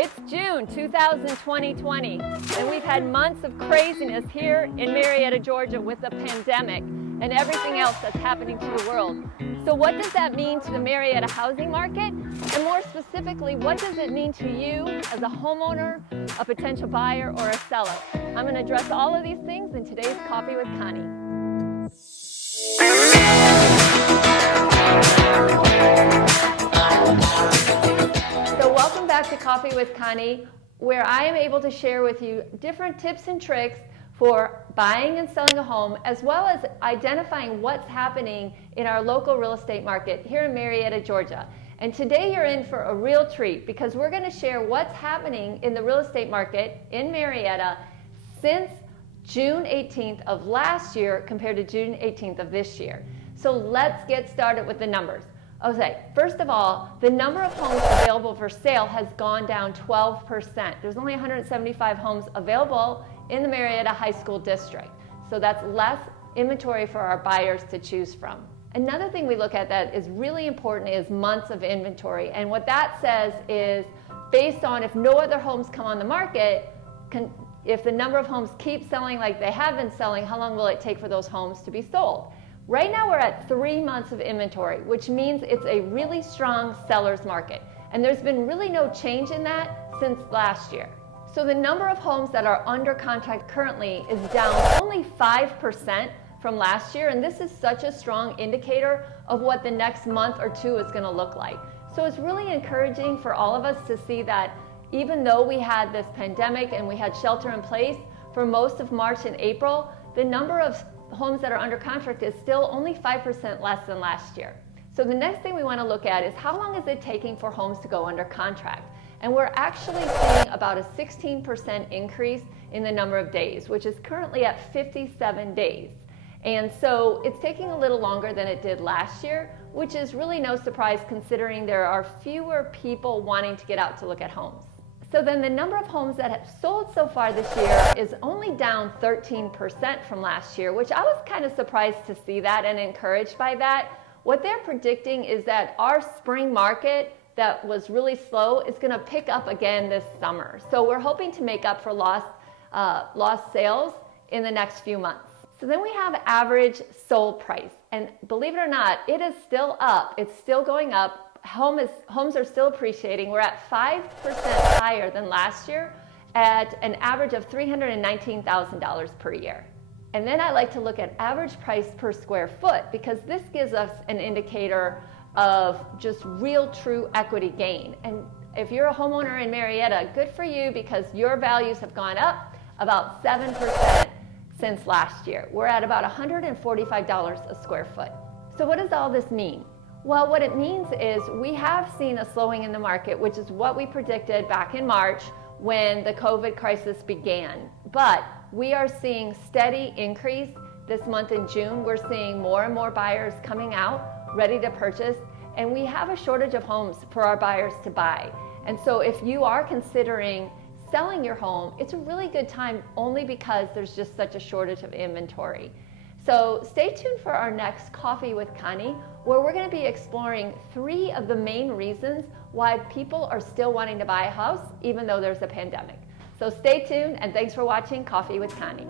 It's June 2020, and we've had months of craziness here in Marietta, Georgia with the pandemic and everything else that's happening to the world. So what does that mean to the Marietta housing market? And more specifically, what does it mean to you as a homeowner, a potential buyer, or a seller? I'm going to address all of these things in today's Coffee with Connie. So welcome back to Coffee with Connie, where I am able to share with you different tips and tricks for buying and selling a home, as well as identifying what's happening in our local real estate market here in Marietta, Georgia. And today you're in for a real treat because we're going to share what's happening in the real estate market in Marietta since June 18th of last year compared to June 18th of this year. So let's get started with the numbers. Okay, first of all, the number of homes available for sale has gone down 12%. There's only 175 homes available in the Marietta High School District. So that's less inventory for our buyers to choose from. Another thing we look at that is really important is months of inventory. And what that says is based on if no other homes come on the market, if the number of homes keep selling like they have been selling, how long will it take for those homes to be sold? Right now we're at 3 months of inventory, which means it's a really strong seller's market. And there's been really no change in that since last year. So the number of homes that are under contract currently is down only 5% from last year. And this is such a strong indicator of what the next month or two is going to look like. So it's really encouraging for all of us to see that even though we had this pandemic and we had shelter in place for most of March and April, the number of homes that are under contract is still only 5% less than last year. So the next thing we want to look at is how long is it taking for homes to go under contract? And we're actually seeing about a 16% increase in the number of days, which is currently at 57 days. And so it's taking a little longer than it did last year, which is really no surprise considering there are fewer people wanting to get out to look at homes. So then the number of homes that have sold so far this year is only down 13% from last year, which I was kind of surprised to see that and encouraged by that. What they're predicting is that our spring market that was really slow is going to pick up again this summer. So we're hoping to make up for lost sales in the next few months. So then we have average sold price. And believe it or not, it is still up. It's still going up. Homes are still appreciating. We're at 5% higher than last year at an average of $319,000 per year. And then I like to look at average price per square foot because this gives us an indicator of just real true equity gain. And if you're a homeowner in Marietta, good for you because your values have gone up about 7% since last year. We're at about $145 a square foot. So what does all this mean? Well, what it means is we have seen a slowing in the market, which is what we predicted back in March when the COVID crisis began. But we are seeing steady increase this month in June. We're seeing more and more buyers coming out ready to purchase, and we have a shortage of homes for our buyers to buy. And so if you are considering selling your home, it's a really good time only because there's just such a shortage of inventory. So stay tuned for our next Coffee with Connie, where we're going to be exploring 3 of the main reasons why people are still wanting to buy a house even though there's a pandemic. So stay tuned and thanks for watching Coffee with Connie.